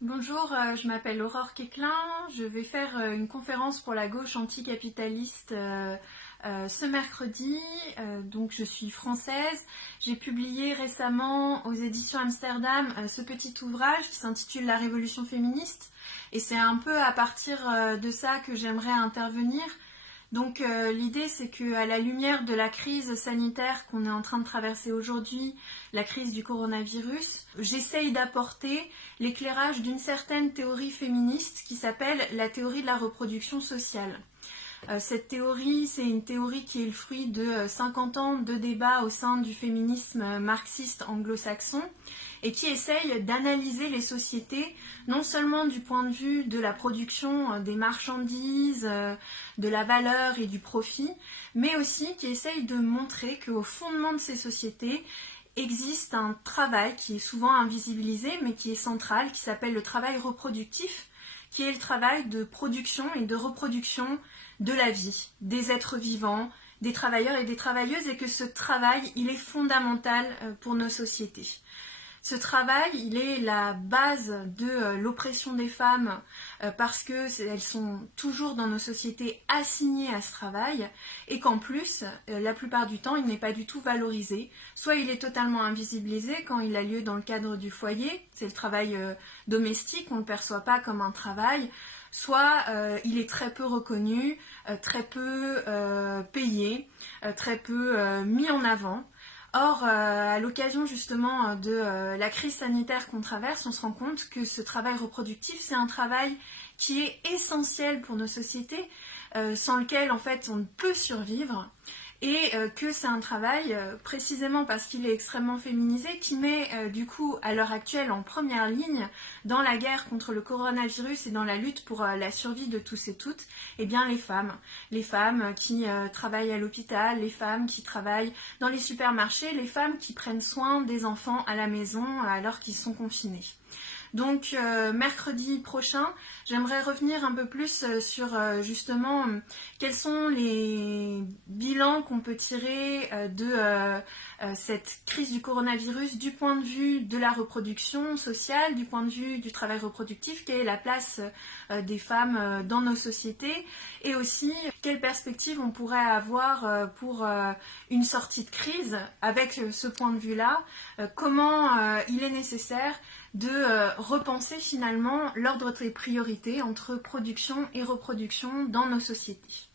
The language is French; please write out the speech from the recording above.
Bonjour, je m'appelle Aurore Quéclin. Je vais faire une conférence pour la gauche anticapitaliste ce mercredi. Donc je suis française. J'ai publié récemment aux éditions Amsterdam ce petit ouvrage qui s'intitule La Révolution féministe. Et c'est un peu à partir de ça que j'aimerais intervenir. Donc l'idée c'est qu'à la lumière de la crise sanitaire qu'on est en train de traverser aujourd'hui, la crise du coronavirus, j'essaye d'apporter l'éclairage d'une certaine théorie féministe qui s'appelle la théorie de la reproduction sociale. Cette théorie, c'est une théorie qui est le fruit de 50 ans de débats au sein du féminisme marxiste anglo-saxon et qui essaye d'analyser les sociétés non seulement du point de vue de la production des marchandises, de la valeur et du profit, mais aussi qui essaye de montrer qu'au fondement de ces sociétés existe un travail qui est souvent invisibilisé mais qui est central, qui s'appelle le travail reproductif, qui est le travail de production et de reproduction de la vie, des êtres vivants, des travailleurs et des travailleuses, et que ce travail, il est fondamental pour nos sociétés. Ce travail, il est la base de l'oppression des femmes parce qu'elles sont toujours dans nos sociétés assignées à ce travail et qu'en plus, la plupart du temps, il n'est pas du tout valorisé. Soit il est totalement invisibilisé quand il a lieu dans le cadre du foyer, c'est le travail domestique, on ne le perçoit pas comme un travail, soit il est très peu reconnu, très peu payé, très peu mis en avant. Or, à l'occasion justement de la crise sanitaire qu'on traverse, on se rend compte que ce travail reproductif, c'est un travail qui est essentiel pour nos sociétés, sans lequel en fait on ne peut survivre, et que c'est un travail, précisément parce qu'il est extrêmement féminisé, qui met du coup à l'heure actuelle en première ligne dans la guerre contre le coronavirus et dans la lutte pour la survie de tous et toutes, eh bien les femmes qui travaillent à l'hôpital, les femmes qui travaillent dans les supermarchés, les femmes qui prennent soin des enfants à la maison alors qu'ils sont confinés. Donc mercredi prochain, j'aimerais revenir un peu plus sur justement quels sont les bilans qu'on peut tirer de cette crise du coronavirus du point de vue de la reproduction sociale, du point de vue du travail reproductif, quelle est la place des femmes dans nos sociétés, et aussi quelles perspectives on pourrait avoir pour une sortie de crise avec ce point de vue-là, comment il est nécessaire de repenser finalement l'ordre des priorités entre production et reproduction dans nos sociétés.